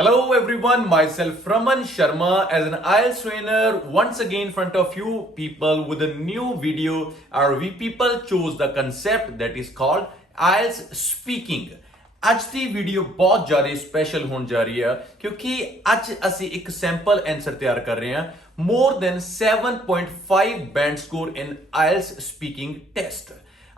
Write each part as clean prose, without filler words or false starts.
Hello everyone, myself Raman Sharma as an IELTS trainer once again in front of you people with a new video. We people chose the concept that is called IELTS speaking. ਅੱਜ ਦੀ ਵੀਡੀਓ ਬਹੁਤ ਜ਼ਿਆਦਾ ਸਪੈਸ਼ਲ ਹੋਣ ਜਾ ਰਹੀ ਹੈ ਕਿਉਂਕਿ ਅੱਜ ਅਸੀਂ ਇੱਕ ਸੈਂਪਲ ਆਨਸਰ ਤਿਆਰ ਕਰ ਰਹੇ ਹਾਂ more than 7.5 ਬੈਂਡ ਸਕੋਰ ਇਨ IELTS ਸਪੀਕਿੰਗ ਟੈਸਟ।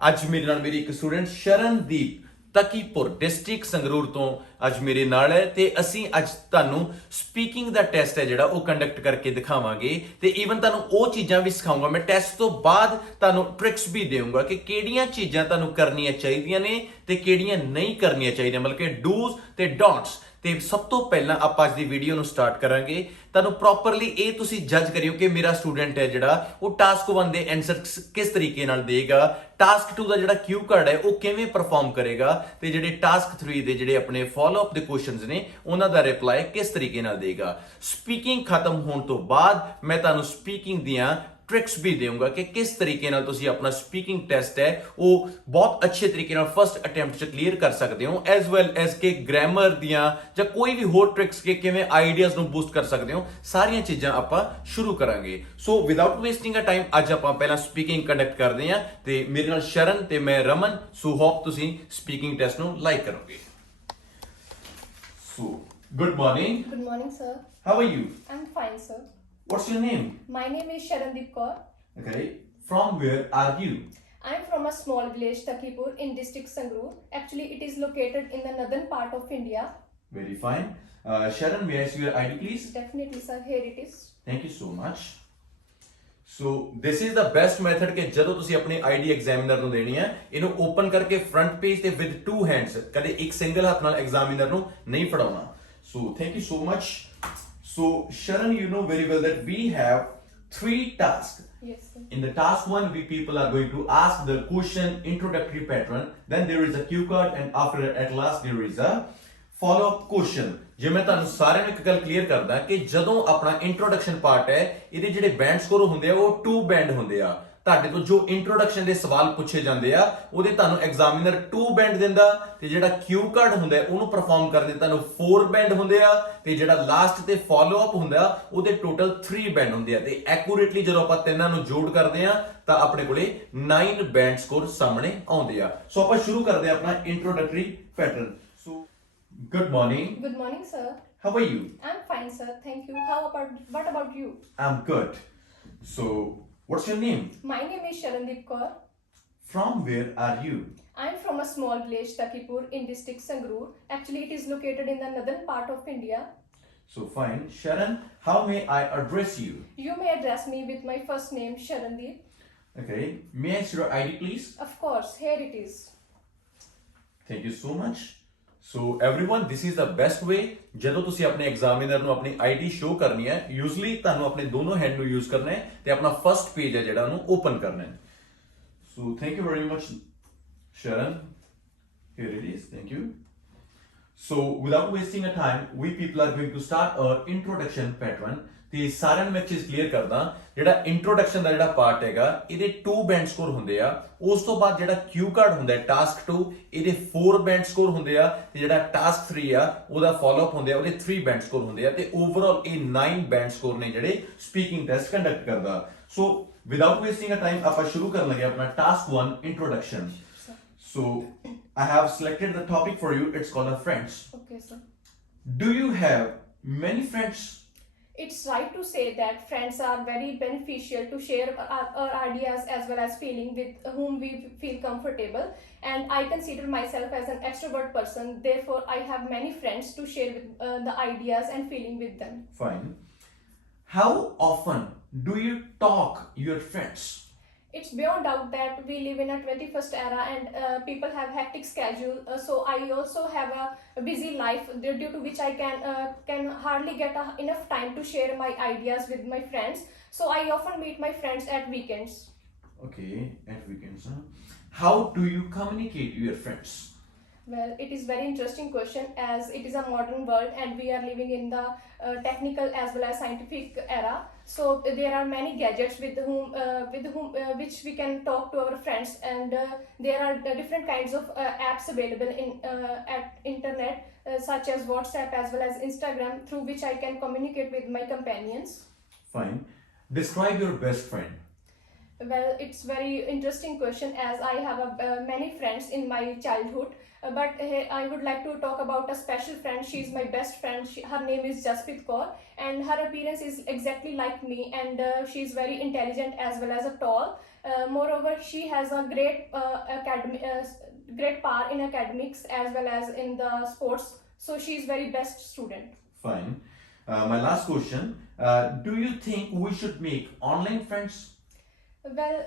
ਅੱਜ ਮੇਰੇ ਨਾਲ ਮੇਰੀ ਇੱਕ ਸਟੂਡੈਂਟ ਸ਼ਰਨਦੀਪ ਤਕੀਪੁਰ ਡਿਸਟ੍ਰਿਕਟ ਸੰਗਰੂਰ ਤੋਂ ਅੱਜ ਮੇਰੇ ਨਾਲ ਹੈ ਤੇ ਅਸੀਂ ਅੱਜ ਤੁਹਾਨੂੰ ਸਪੀਕਿੰਗ ਦਾ ਟੈਸਟ ਹੈ ਜਿਹੜਾ ਉਹ ਕੰਡਕਟ ਕਰਕੇ ਦਿਖਾਵਾਂਗੇ ਤੇ ਈਵਨ ਤੁਹਾਨੂੰ ਉਹ ਚੀਜ਼ਾਂ ਵੀ ਸਿਖਾਉਂਗਾ ਮੈਂ ਟੈਸਟ ਤੋਂ ਬਾਅਦ ਤੁਹਾਨੂੰ ਟ੍ਰਿਕਸ ਵੀ ਦੇਵਾਂਗਾ ਕਿ ਕਿਹੜੀਆਂ ਚੀਜ਼ਾਂ ਤੁਹਾਨੂੰ ਕਰਨੀਆਂ ਚਾਹੀਦੀਆਂ ਨੇ ਤੇ ਕਿਹੜੀਆਂ ਨਹੀਂ ਕਰਨੀਆਂ ਚਾਹੀਦੀਆਂ ਮਤਲਬ ਕਿ ਡੂਜ਼ ਤੇ ਡੋਂਟਸ। ਤੇ ਸਭ ਤੋਂ ਪਹਿਲਾਂ ਆਪਾਂ ਅੱਜ ਦੀ ਵੀਡੀਓ ਨੂੰ ਸਟਾਰਟ ਕਰਾਂਗੇ। ਤੁਹਾਨੂੰ ਪ੍ਰੋਪਰਲੀ ਇਹ ਤੁਸੀਂ ਜੱਜ ਕਰਿਓ ਕਿ ਮੇਰਾ ਸਟੂਡੈਂਟ ਹੈ ਜਿਹੜਾ ਉਹ ਟਾਸਕ 1 ਦੇ ਆਨਸਰ ਕਿਸ ਤਰੀਕੇ ਨਾਲ ਦੇਗਾ, ਟਾਸਕ 2 ਦਾ ਜਿਹੜਾ ਕਿਊ ਕਾਰਡ ਹੈ ਉਹ ਕਿਵੇਂ ਪਰਫਾਰਮ ਕਰੇਗਾ ਤੇ ਜਿਹੜੇ ਟਾਸਕ 3 ਦੇ ਜਿਹੜੇ ਆਪਣੇ ਫਾਲੋ ਅਪ ਦੇ ਕੁਐਸਚਨਸ ਨੇ ਉਹਨਾਂ ਦਾ ਰਿਪਲਾਈ ਕਿਸ ਤਰੀਕੇ ਨਾਲ ਦੇਗਾ। ਸਪੀਕਿੰਗ ਖਤਮ ਹੋਣ ਤੋਂ ਬਾਅਦ ਮੈਂ ਤੁਹਾਨੂੰ ਸਪੀਕਿੰਗ ਦੀਆਂ ट्रिक्स भी दूंगा कि किस तरीके नाल तुसी अपना स्पीकिंग टेस्ट है वो बहुत अच्छे तरीके नाल फर्स्ट अटेम्प्ट च क्लियर कर सकते हो एज वेल एज के ग्रामर दियां या कोई भी होर ट्रिक्स के किवें आइडियाज नु बूस्ट कर सकते हो सारियां चीजां आपां शुरू करांगे। So without wasting a time अज आपां पहला स्पीकिंग कंडक्ट करदे हां ते मेरे नाल शरण ते मैं रमन। सो होप तुसी स्पीकिंग टेस्ट नु लाइक करोगे। So good morning. Good morning, sir. How are you? I'm fine, sir. What's your name? My name is Sharandeep Kaur. Okay, from where are you? I'm from a small village, Takipur, in district Sangrur. Actually, it is located in the northern part of India. Very fine. Sharon, may I see your ID, please? Definitely, sir. Here it is. Thank you so much. So this is the best method ਕਿ ਜਦੋਂ ਤੁਸੀਂ ਆਪਣੀ ID examiner ਨੂੰ ਦੇਣੀ ਹੈ ਇਹਨੂੰ ਓਪਨ ਕਰਕੇ front page ਤੇ with two hands ਕਦੇ ਇੱਕ ਸਿੰਗਲ ਹੱਥ ਨਾਲ ਐਗਜ਼ਾਮੀਨਰ ਨੂੰ ਨਹੀਂ ਫੜਾਉਣਾ। So thank you so much. So Sharon, you know very well that we have 3 tasks. Yes, sir. In the task 1, we people are going to ask the question introductory pattern. Then there is a cue card, and after at last there is a follow up question. ਜੇ ਮੈਂ ਤੁਹਾਨੂੰ ਸਾਰਿਆਂ ਨੂੰ ਇੱਕ ਗੱਲ ਕਲੀਅਰ ਕਰਦਾ ਕਿ ਜਦੋਂ ਆਪਣਾ ਇੰਟਰੋਡਕਸ਼ਨ ਪਾਰਟ ਹੈ ਇਹਦੇ ਜਿਹੜੇ ਬੈਂਡ ਸਕੋਰ ਹੁੰਦੇ ਆ ਉਹ 2 ਬੈਂਡ ਹੁੰਦੇ ਆ। ਤੁਹਾਡੇ ਤੋਂ ਜੋ ਇੰਟਰੋਡਕਸ਼ਨ ਦੇ ਸਵਾਲ ਪੁੱਛੇ ਜਾਂਦੇ ਆ ਉਹਦੇ ਤੁਹਾਨੂੰ ਐਗਜ਼ਾਮੀਨਰ 2 ਬੈਂਡ ਦਿੰਦਾ ਤੇ ਜਿਹੜਾ ਕਿਊ ਕਾਰਡ ਹੁੰਦਾ ਉਹਨੂੰ ਪਰਫਾਰਮ ਕਰਦੇ ਤੁਹਾਨੂੰ 4 ਬੈਂਡ ਹੁੰਦੇ ਆ ਤੇ ਜਿਹੜਾ ਲਾਸਟ ਤੇ ਫਾਲੋ ਅਪ ਹੁੰਦਾ ਉਹਦੇ ਟੋਟਲ 3 ਬੈਂਡ ਹੁੰਦੇ ਆ ਤੇ ਐਕੂਰੇਟਲੀ ਜਦੋਂ ਆਪਾਂ ਤਿੰਨਾਂ ਨੂੰ ਜੋੜ ਕਰਦੇ ਆ ਤਾਂ ਆਪਣੇ ਕੋਲੇ 9 ਬੈਂਡ ਸਕੋਰ ਸਾਹਮਣੇ ਆਉਂਦੇ ਆ। ਸੋ ਆਪਾਂ ਸ਼ੁਰੂ ਕਰਦੇ ਆ ਆਪਣਾ introductory pattern. So good morning. Good morning, sir. How are you? I'm fine, sir. Thank you. What about you? I'm good. So what's your name? My name is Sharandeep Kaur. From where are you? I'm from a small village, Takipur, in district Sangrur. Actually, it is located in the northern part of India. So fine. Sharon, how may I address you? You may address me with my first name, Sharandeep. Okay. May I see your ID, please? Of course, here it is. Thank you so much. So everyone, this is the best way ਜਦੋਂ ਤੁਸੀਂ ਆਪਣੇ ਐਗਜ਼ਾਮੀਨਰ ਨੂੰ ਆਪਣੀ ID show ਕਰਨੀ ਹੈ ਯੂਜ਼ਲੀ ਤੁਹਾਨੂੰ ਆਪਣੇ ਦੋਨੋਂ ਹੈਂਡ ਨੂੰ ਯੂਜ਼ ਕਰਨਾ ਹੈ ਤੇ ਆਪਣਾ ਫਰਸਟ ਪੇਜ ਹੈ ਜਿਹੜਾ ਉਹਨੂੰ ਓਪਨ ਕਰਨਾ ਹੈ। ਸੋ thank you very much Sharan. Here it is. Thank you. So without wasting a time, we people are going to start our introduction pattern. ਤੇ ਸਾਰਿਆਂ ਨੂੰ ਮੈਂ ਚੀਜ਼ ਕਲੀਅਰ ਕਰਦਾ ਜਿਹੜਾ ਇੰਟਰੋਡਕਸ਼ਨ ਦਾ ਜਿਹੜਾ ਪਾਰਟ ਹੈਗਾ ਇਹਦੇ 2 ਬੈਂਡ ਸਕੋਰ ਹੁੰਦੇ ਆ। ਉਸ ਤੋਂ ਬਾਅਦ ਜਿਹੜਾ ਕਿਊ ਕਾਰਡ ਹੁੰਦਾ ਹੈ ਟਾਸਕ 2 ਇਹਦੇ 4 ਬੈਂਡ ਸਕੋਰ ਹੁੰਦੇ ਆ ਤੇ ਜਿਹੜਾ ਟਾਸਕ 3 ਆ ਉਹਦਾ ਫਾਲੋ ਅਪ ਹੁੰਦੇ ਆ ਉਹਦੇ 3 ਬੈਂਡ ਸਕੋਰ ਹੁੰਦੇ ਆ ਤੇ ਓਵਰਆਲ ਇਹ 9 ਬੈਂਡ ਸਕੋਰ ਨੇ ਜਿਹੜੇ ਸਪੀਕਿੰਗ ਟੈਸਟ ਕੰਡਕਟ ਕਰਦਾ। ਸੋ ਵਿਦਆਊਟ ਵੇਸਟਿੰਗ ਅ ਟਾਈਮ ਆਪਾਂ ਸ਼ੁਰੂ ਕਰਨ ਲੱਗੇ ਆਪਣਾ ਟਾਸਕ 1 introduction. So I have selected the topic for you. It's called friends. Okay, sir. Do you have many friends? It's right to say that friends are very beneficial to share our ideas as well as feeling with whom we feel comfortable. And I consider myself as an extrovert person. Therefore, I have many friends to share with the ideas and feeling with them. Fine. How often do you talk your friends? It's beyond doubt that we live in a 21st era and people have hectic schedule. So I also have a busy life due to which I can hardly get enough time to share my ideas with my friends. So I often meet my friends at weekends. Okay, at weekends. Huh? How do you communicate with your friends? Well, it is very interesting question as it is a modern world and we are living in the technical as well as scientific era. So there are many gadgets with whom which we can talk to our friends, and there are different kinds of apps available in at internet, such as WhatsApp as well as Instagram, through which I can communicate with my companions. Fine. Describe your best friend. Well, it's very interesting question as I have many friends in my childhood. But I would like to talk about a special friend. She's my best friend. Her name is Jasprit Kaur, and her appearance is exactly like me. And she's very intelligent as well as a tall. Moreover, she has a great power in academics as well as in the sports. So she's very best student. Fine. My last question. Do you think we should make online friends? Well,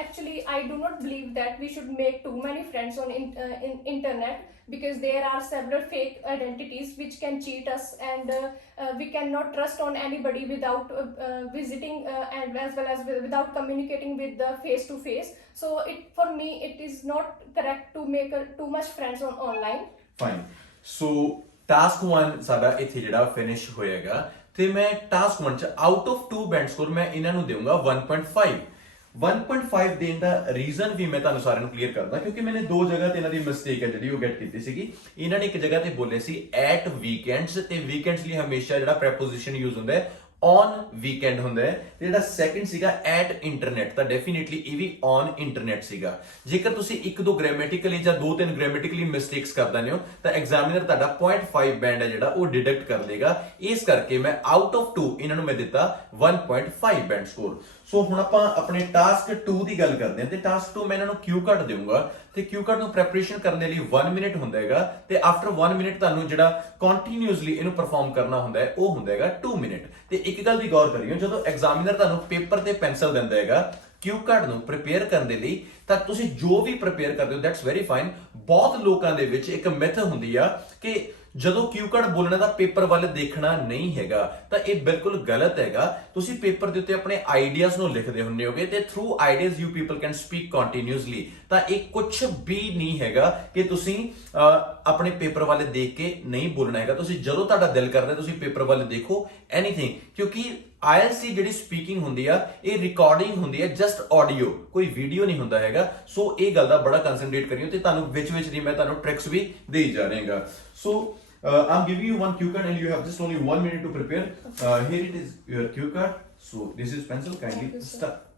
actually, I do not believe that we should make too many friends on in internet, because there are several fake identities which can cheat us, and we cannot trust on anybody without visiting and as well as without communicating with the face to face. So it for me it is not correct to make too much friends on online. Fine. So task 1 ਸਾਡਾ ਇੱਥੇ ਜਿਹੜਾ ਫਿਨਿਸ਼ ਹੋਏਗਾ ਤੇ ਮੈਂ task 1 ਚ out of 2 band score ਮੈਂ ਇਹਨਾਂ ਨੂੰ ਦੇਵਾਂਗਾ 1.5 1.5 ਦੇਣ ਦਾ ਰੀਜ਼ਨ ਵੀ ਮੈਂ ਤੁਹਾਨੂੰ ਸਾਰਿਆਂ ਨੂੰ ਕਲੀਅਰ ਕਰਦਾ, ਕਿਉਂਕਿ ਮੈंने ਦੋ ਜਗ੍ਹਾ ਤੇ ਇਹਨਾਂ ਦੀ ਮਿਸਟੇਕ ਹੈ ਜਿਹੜੀ ਉਹ ਗੈਟ ਕੀਤੀ ਸੀਗੀ। ਇਹਨਾਂ ਨੇ ਇੱਕ ਜਗ੍ਹਾ ਤੇ ਬੋਲੇ ਸੀ ਐਟ ਵੀਕਐਂਡਸ, ਤੇ ਵੀਕਐਂਡਸ ਲਈ ਹਮੇਸ਼ਾ ਜਿਹੜਾ ਪ੍ਰੈਪੋਜੀਸ਼ਨ ਯੂਜ਼ ਹੁੰਦਾ ਹੈ ਔਨ ਵੀਕਐਂਡ ਹੁੰਦਾ ਹੈ, ਤੇ ਜਿਹੜਾ ਸੈਕੰਡ ਸੀਗਾ ਐਟ ਇੰਟਰਨੈਟ, ਤਾਂ ਡੈਫੀਨਿਟਲੀ ਇਹ ਵੀ ਔਨ ਇੰਟਰਨੈਟ ਸੀਗਾ। ਜੇਕਰ ਤੁਸੀਂ ਇੱਕ ਦੋ ਗ੍ਰਾਮੈਟਿਕਲੀ ਜਾਂ ਦੋ ਤਿੰਨ ਗ੍ਰਾਮੈਟਿਕਲੀ ਮਿਸਟੇਕਸ ਕਰ ਦਿੰਦੇ ਹੋ ਤਾਂ ਐਗਜ਼ਾਮੀਨਰ ਤੁਹਾਡਾ 0.5 ਬੈਂਡ ਹੈ ਜਿਹੜਾ ਉਹ ਡਿਡਕਟ ਕਰ ਲੇਗਾ। ਇਸ ਕਰਕੇ ਮੈਂ ਆਊਟ ਆਫ 2 ਇਹਨਾਂ ਨੂੰ ਮੈਂ ਦਿੱਤਾ 1.5 ਬੈਂਡ ਸਕੋਰ। ਸੋ ਹੁਣ ਆਪਾਂ ਆਪਣੇ ਟਾਸਕ 2 ਦੀ ਗੱਲ ਕਰਦੇ ਹਾਂ, ਤੇ ਟਾਸਕ 2 ਮੈਂ ਇਹਨਾਂ ਨੂੰ ਕਿਊ ਕਾਰਡ ਦੇਵਾਂਗਾ, ਤੇ ਕਿਊ ਕਾਰਡ ਨੂੰ ਪ੍ਰੈਪਰੇਸ਼ਨ ਕਰਨ ਦੇ ਲਈ 1 ਮਿੰਟ ਹੁੰਦਾ ਹੈਗਾ, ਤੇ ਆਫਟਰ 1 ਮਿੰਟ ਤੁਹਾਨੂੰ ਜਿਹੜਾ ਕੰਟੀਨਿਊਸਲੀ ਇਹਨੂੰ ਪਰਫਾਰਮ ਕਰਨਾ ਹੁੰਦਾ ਹੈ ਉਹ ਹੁੰਦਾ ਹੈਗਾ 2 ਮਿੰਟ। ਤੇ ਇੱਕ ਗੱਲ ਦੀ ਗੌਰ ਕਰਿਓ, ਜਦੋਂ ਐਗਜ਼ਾਮੀਨਰ ਤੁਹਾਨੂੰ ਪੇਪਰ ਤੇ ਪੈਨਸਲ ਦਿੰਦਾ ਹੈਗਾ ਕਿਊ ਕਾਰਡ ਨੂੰ ਪ੍ਰਿਪੇਅਰ ਕਰਨ ਦੇ ਲਈ, ਤਾਂ ਤੁਸੀਂ ਜੋ ਵੀ ਪ੍ਰਿਪੇਅਰ ਕਰਦੇ ਹੋ ਦੈਟਸ ਵੈਰੀ ਫਾਈਨ। ਬਹੁਤ ਲੋਕਾਂ ਦੇ ਵਿੱਚ ਇੱਕ ਮਿਥ ਹੁੰਦੀ ਆ ਕਿ ਜਦੋਂ ਕਿਊ ਕਾਰਡ ਬੋਲਣਾ ਤਾਂ ਪੇਪਰ ਵੱਲ ਦੇਖਣਾ ਨਹੀਂ ਹੈਗਾ, ਤਾਂ ਇਹ ਬਿਲਕੁਲ ਗਲਤ ਹੈਗਾ। ਤੁਸੀਂ ਪੇਪਰ ਦੇ ਉੱਤੇ ਆਪਣੇ ਆਈਡੀਆਜ਼ ਨੂੰ ਲਿਖਦੇ ਹੁੰਦੇ ਹੋਗੇ, ਤੇ through ideas you people can speak continuously. ਤਾਂ ਇਹ ਕੁਝ ਵੀ ਨਹੀਂ ਹੈਗਾ ਕਿ ਤੁਸੀਂ ਆਪਣੇ ਪੇਪਰ ਵੱਲ ਦੇਖ ਕੇ ਨਹੀਂ ਬੋਲਣਾ ਹੈਗਾ। ਤੁਸੀਂ ਜਦੋਂ ਤੁਹਾਡਾ ਦਿਲ ਕਰਦਾ ਤੁਸੀਂ ਪੇਪਰ ਵੱਲ ਦੇਖੋ ਐਨੀਥਿੰਗ, ਕਿਉਂਕਿ IELTS ਦੀ ਜਿਹੜੀ ਸਪੀਕਿੰਗ ਹੁੰਦੀ ਆ ਇਹ ਰਿਕਾਰਡਿੰਗ ਹੁੰਦੀ ਹੈ, ਜਸਟ ਆਡੀਓ, ਕੋਈ ਵੀਡੀਓ ਨਹੀਂ ਹੁੰਦਾ ਹੈਗਾ। ਸੋ ਇਹ ਗੱਲ ਦਾ ਬੜਾ ਕਨਸੈਂਟਰੇਟ ਕਰਿਓ, ਤੇ ਤੁਹਾਨੂੰ ਵਿੱਚ ਦੀ ਮੈਂ ਤੁਹਾਨੂੰ ਟ੍ਰਿਕਸ ਵੀ ਦੇਈ ਜਾ ਰਹੇਗਾ। ਸੋ I'm giving you one cue card and you have just only 1 minute to prepare. Here it is, your cue card. So this is pencil, kindly start.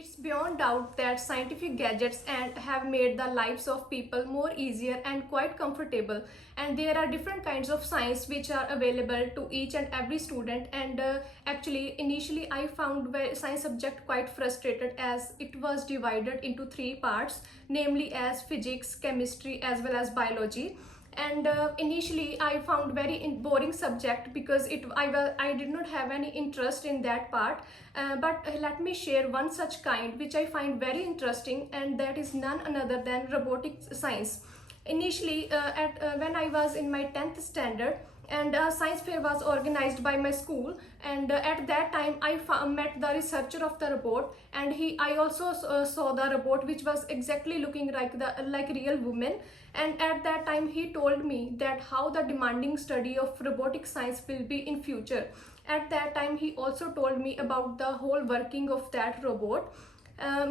It's beyond doubt that scientific gadgets and have made the lives of people more easier and quite comfortable, and there are different kinds of science which are available to each and every student. And actually initially I found science subject quite frustrated as it was divided into 3 parts, namely as physics, chemistry as well as biology. And initially I found very boring subject because I did not have any interest in that part. But let me share one such kind which I find very interesting, and that is none other than robotics science. Initially when I was in my 10th standard, and a science fair was organized by my school, and at that time I met the researcher of the robot, and I also saw the robot which was exactly looking like real woman. And at that time he told me that how the demanding study of robotic science will be in future. At that time he also told me about the whole working of that robot.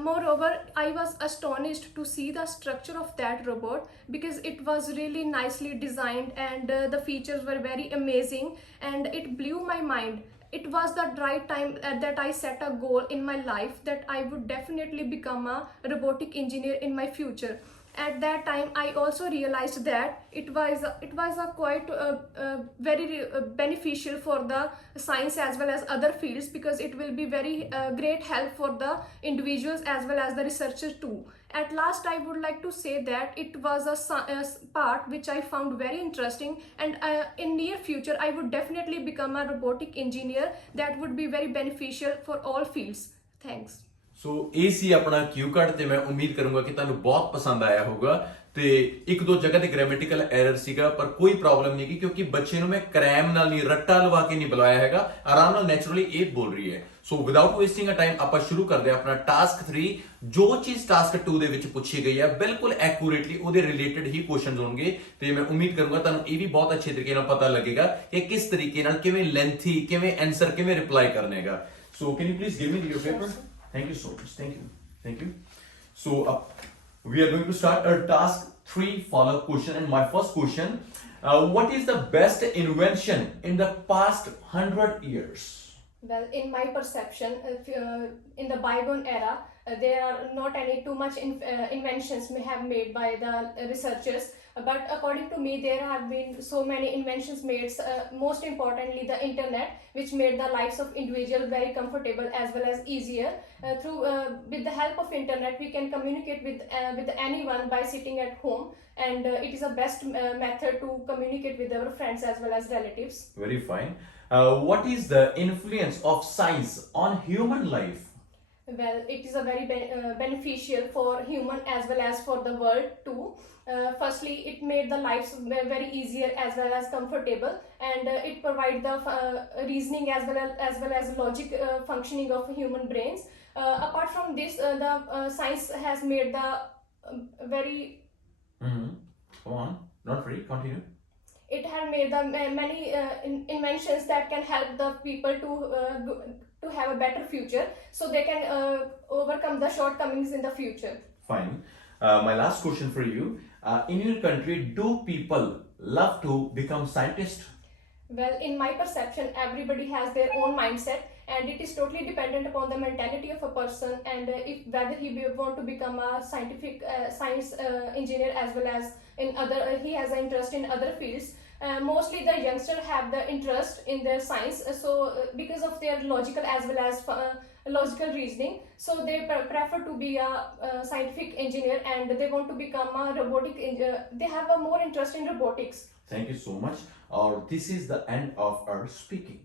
Moreover, I was astonished to see the structure of that robot because it was really nicely designed, and the features were very amazing, and it blew my mind. It was the right time that I set a goal in my life that I would definitely become a robotic engineer in my future. At that time I also realized that it was a quite very beneficial for the science as well as other fields, because it will be very great help for the individuals as well as the researchers too. At last I would like to say that it was a part which I found very interesting, and in near future I would definitely become a robotic engineer that would be very beneficial for all fields. Thanks. ਸੋ ਇਹ ਸੀ ਆਪਣਾ ਕਿਊ ਕਾਰਡ ਤੇ ਮੈਂ ਉਮੀਦ ਕਰੂੰਗਾ ਕਿ ਤੁਹਾਨੂੰ ਬਹੁਤ ਪਸੰਦ ਆਇਆ ਹੋਊਗਾ ਤੇ ਇੱਕ ਦੋ ਜਗ੍ਹਾ ਤੇ ਗ੍ਰਾਮੈਟੀਕਲ ਐਰਰ ਸੀਗਾ ਪਰ ਕੋਈ ਪ੍ਰੋਬਲਮ ਨਹੀਂ ਕਿ ਕਿਉਂਕਿ ਬੱਚੇ ਨੂੰ ਮੈਂ ਕ੍ਰੈਮ ਨਾਲ ਨਹੀਂ ਰੱਟਾ ਲਵਾ ਕੇ ਨਹੀਂ ਬੁਲਾਇਆ ਹੈਗਾ ਆਰਾਮ ਨਾਲ ਨੈਚੁਰਲੀ ਇਹ ਬੋਲ ਰਹੀ ਹੈ ਸੋ ਵਿਦਆਊਟ ਵੇਸਟਿੰਗ ਅ ਟਾਈਮ ਆਪਾਂ ਸ਼ੁਰੂ ਕਰਦੇ ਹਾਂ ਆਪਣਾ ਟਾਸਕ 3 ਜੋ ਚੀਜ਼ ਟਾਸਕ 2 ਦੇ ਵਿੱਚ ਪੁੱਛੀ ਗਈ ਹੈ ਬਿਲਕੁਲ ਐਕੂਰੇਟਲੀ ਉਹਦੇ ਰਿਲੇਟਡ ਹੀ ਕੁਐਸਚਨਸ ਹੋਣਗੇ ਤੇ ਮੈਂ ਉਮੀਦ ਕਰੂੰਗਾ ਤੁਹਾਨੂੰ ਇਹ ਵੀ ਬਹੁਤ ਅੱਛੇ ਤਰੀਕੇ ਨਾਲ ਪਤਾ ਲੱਗੇਗਾ ਕਿ ਕਿਸ ਤਰੀਕੇ ਨਾਲ ਕਿਵੇਂ ਲੈਂਥੀ ਕਿਵੇਂ ਆਨਸਰ ਕਿਵੇਂ ਰਿਪਲਾਈ ਕਰਨਾ ਹੈਗਾ so can you please give me your paper Thank you so much. Thank you. So we are going to start our task 3 follow-up question. And my first question: what is the best invention in the past 100 years? Well, in my perception, in the bygone era, there are not any too much inventions may have made by the researchers. But according to me, there have been so many inventions made. Most importantly, the internet, which made the lives of individual very comfortable as well as easier. With the help of internet, we can communicate with anyone by sitting at home, and it is the best method to communicate with our friends as well as relatives. Very fine. What is the influence of science on human life? Well, it is a very beneficial for human as well as for the world too. Firstly, it made the lives very easier as well as comfortable, and it provides the reasoning as well as logic functioning of human brains. Apart from this, the science has made the very. Go on. Not really. Continue. It had made the many inventions that can help the people to have a better future, so they can overcome the shortcomings in the future. Fine. My last question for you: in your country, do people love to become scientists? Well, in my perception, everybody has their own mindset, and it is totally dependent upon the mentality of a person, and if whether he want to become a science engineer as well as he has an interest in other fields. Mostly the youngsters have the interest in their science, so because of their logical as well as logical reasoning, so they prefer to be a scientific engineer, and they want to become a robotic engineer. They have a more interest in robotics. Thank you so much. This is the end of our speaking.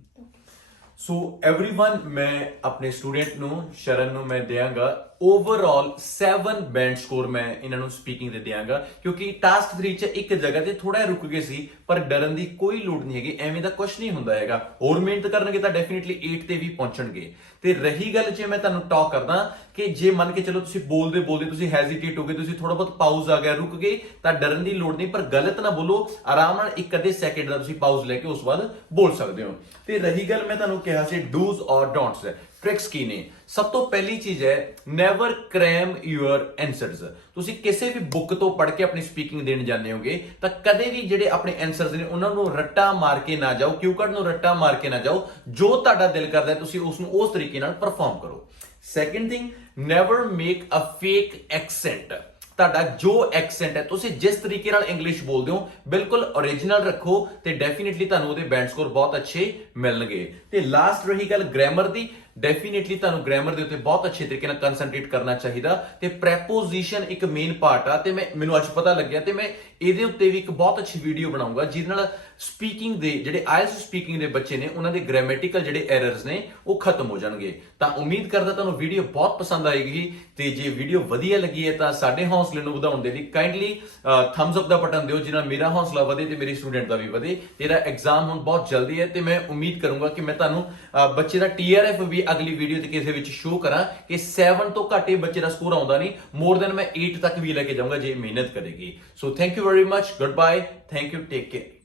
So everyone, मैं अपने स्टूडेंट ਨੂੰ ਸ਼ਰਨ ਨੂੰ ਮੈਂ ਦੇਵਾਂਗਾ ਓਵਰਆਲ 7 band score ਮੈਂ ਇਹਨਾਂ ਨੂੰ ਸਪੀਕਿੰਗ ਦੇ ਦੇਵਾਂਗਾ ਕਿਉਂਕਿ ਟਾਸਕ 3 ਚ ਇੱਕ ਜਗ੍ਹਾ ਤੇ ਥੋੜਾ ਰੁਕ ਗਏ ਸੀ ਪਰ ਡਰਨ ਦੀ ਕੋਈ ਲੋੜ ਨਹੀਂ ਹੈਗੀ ਐਵੇਂ ਦਾ ਕੁਝ ਨਹੀਂ ਹੁੰਦਾ ਹੈਗਾ ਹੋਰ ਮਿਹਨਤ ਕਰਨਗੇ ਤਾਂ ਡੈਫੀਨਿਟਲੀ 8 ਤੇ ਵੀ ਪਹੁੰਚਣਗੇ ਤੇ ਰਹੀ ਗੱਲ ਜੇ ਮੈਂ ਤੁਹਾਨੂੰ ਟਾਕ ਕਰਦਾ ਕਿ ਜੇ ਮੰਨ ਕੇ ਚਲੋ ਤੁਸੀਂ ਬੋਲਦੇ ਤੁਸੀਂ ਹੈਜ਼ਿਟੇਟ ਹੋ ਗਏ ਤੁਸੀਂ ਥੋੜਾ ਬਹੁਤ ਪਾਊਜ਼ ਆ ਗਿਆ ਰੁਕ ਗਏ ਤਾਂ ਡਰਨ ਦੀ ਲੋੜ ਨਹੀਂ ਪਰ ਗਲਤ ਨਾ ਬੋਲੋ ਆਰਾਮ ਨਾਲ ਇੱਕ ਅੱਧੇ ਸੈਕਿੰਡ ਦਾ ਤੁਸੀਂ ਪਾਊਜ਼ ਲੈ ਕੇ ਉਸ ਬਾਅਦ ਬੋਲ ਸਕਦੇ ਹੋ ਤੇ ਰਹੀ ਗੱਲ ਮੈਂ ਤੁਹਾਨੂੰ ਕਿਹਾ ਸੀ ਡੂਜ਼ ਔਰ ਡੋਂਟਸ ट्रिक्स की ने सब तो पहली चीज है नेवर क्रैम योर आंसर्स ਤੁਸੀਂ ਕਿਸੇ ਵੀ ਬੁੱਕ ਤੋਂ ਪੜ੍ਹ ਕੇ ਆਪਣੀ ਸਪੀਕਿੰਗ ਦੇਣ ਜਾਂਦੇ ਹੋਗੇ ਤਾਂ ਕਦੇ ਵੀ ਜਿਹੜੇ ਆਪਣੇ ਆਨਸਰਸ ਨੇ ਉਹਨਾਂ ਨੂੰ ਰੱਟਾ ਮਾਰ ਕੇ ਨਾ ਜਾਓ ਕਿਊ ਕਾਰਡ ਨੂੰ ਰੱਟਾ ਮਾਰ ਕੇ ਨਾ ਜਾਓ ਜੋ ਤੁਹਾਡਾ ਦਿਲ ਕਰਦਾ ਤੁਸੀਂ ਉਸ ਨੂੰ ਉਸ ਤਰੀਕੇ ਨਾਲ ਪਰਫਾਰਮ ਕਰੋ second thing never make a fake accent ਤੁਹਾਡਾ ਜੋ ਐਕਸੈਂਟ ਹੈ ਤੁਸੀਂ ਜਿਸ ਤਰੀਕੇ ਨਾਲ ਇੰਗਲਿਸ਼ ਬੋਲਦੇ ਹੋ ਬਿਲਕੁਲ ਓਰੀਜਨਲ ਰੱਖੋ ਤੇ ਡੈਫੀਨਿਟਲੀ ਤੁਹਾਨੂੰ ਉਹਦੇ ਬੈਂਡ ਸਕੋਰ ਬਹੁਤ ਅੱਛੇ ਮਿਲਣਗੇ ਤੇ ਲਾਸਟ ਰਹੀ ਗੱਲ ਗ੍ਰਾਮਰ ਦੀ ਡੈਫੀਨਿਟਲੀ ਤੁਹਾਨੂੰ ਗ੍ਰਾਮਰ ਦੇ ਉੱਤੇ ਬਹੁਤ ਅੱਛੇ ਤਰੀਕੇ ਨਾਲ ਕਨਸੈਂਟਰੇਟ ਕਰਨਾ ਚਾਹੀਦਾ ਤੇ ਪ੍ਰੈਪੋਜੀਸ਼ਨ ਇੱਕ ਮੇਨ ਪਾਰਟ ਆ ਤੇ ਮੈਨੂੰ ਅੱਜ ਪਤਾ ਲੱਗਿਆ ਤੇ ਮੈਂ ਇਹਦੇ ਉੱਤੇ ਵੀ ਇੱਕ ਬਹੁਤ ਅੱਛੀ ਵੀਡੀਓ ਬਣਾਉਂਗਾ ਜਿਹਦੇ ਨਾਲ ਸਪੀਕਿੰਗ ਦੇ ਜਿਹੜੇ ਆਇਲਸ ਸਪੀਕਿੰਗ ਦੇ ਬੱਚੇ ਨੇ ਉਹਨਾਂ ਦੇ ਗ੍ਰਾਮੈਟੀਕਲ ਜਿਹੜੇ ਐਰਰਸ ਨੇ ਉਹ ਖਤਮ ਹੋ ਜਾਣਗੇ ਤਾਂ ਉਮੀਦ ਕਰਦਾ ਤੁਹਾਨੂੰ ਵੀਡੀਓ ਬਹੁਤ ਪਸੰਦ ਆਏਗੀ ਤੇ ਜੇ ਵੀਡੀਓ ਵਧੀਆ ਲੱਗੀ ਹੈ ਤਾਂ ਸਾਡੇ ਹੌਸਲੇ ਨੂੰ ਵਧਾਉਣ ਦੇ ਲਈ ਕਾਈਂਡਲੀ ਥੰਬਸ ਅਪ ਦਾ ਬਟਨ ਦਿਓ ਜਿਹਦੇ ਨਾਲ ਮੇਰਾ ਹੌਸਲਾ ਵਧੇ ਤੇ ਮੇਰੀ ਸਟੂਡੈਂਟ ਦਾ ਵੀ ਵਧੇ ਤੇਰਾ ਐਗਜ਼ਾਮ ਹੁਣ ਬਹੁਤ ਜਲਦੀ ਹੈ ਤੇ ਮੈਂ ਉਮੀਦ ਕਰੂੰਗਾ ਕਿ ਮੈਂ ਤੁਹਾਨੂੰ ਬੱਚੇ ਦਾ TRF ਵੀ ਅਗਲੀ ਵੀਡੀਓ ਤੇ ਕਿਸੇ ਵਿੱਚ ਸ਼ੋ ਕਰਾਂ ਕਿ 7 ਤੋਂ ਘੱਟ ਇਹ ਬੱਚੇ ਦਾ ਸਕੋਰ ਆਉਂਦਾ ਨਹੀਂ ਮੋਰ ਦੈਨ ਮੈਂ 8 ਤੱਕ ਵੀ ਲੈ ਕੇ ਜਾਊਂਗਾ ਜੇ ਮਿਹਨਤ ਕਰੇਗੀ so thank you very much good bye thank you take care